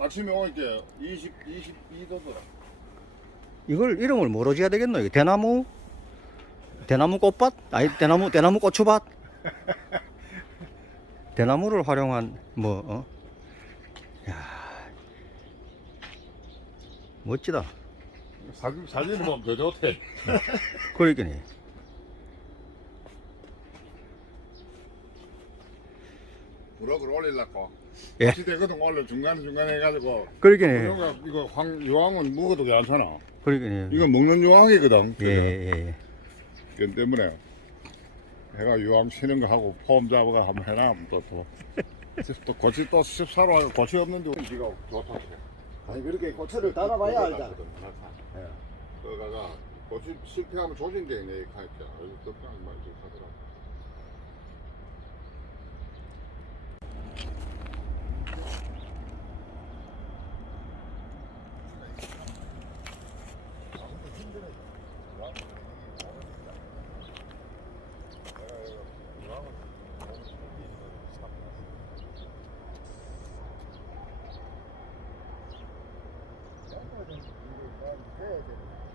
아침에 오니까 20, 22도더라. 이걸 이름을 뭐로 지어야 되겠노? 이게 대나무? 대나무 꽃밭? 아니 대나무 대나무 고추밭? 대나무를 활용한 뭐 어? 야 멋지다. 사진, 사진을 보면 더 좋대. 그러니까니 브록을 올리려고. 예. 시대거든 원래 중간중간에 해가지고. 그러니까니 이거, 이거 황, 유황은 먹어도 괜찮아. 그러니까니 이거 먹는 유황이거든. 예예 예. 그 때문에 해가 유황 치는 거 하고 폼 잡아가 한번 해놔 또 또. 또 고치 또 십사로 하고 고치 없는데 지가 좋다. 아니 그렇게 고추를 따라봐야 알잖아. 그러다가 고치 실패하면 조진대 내어 哎，对。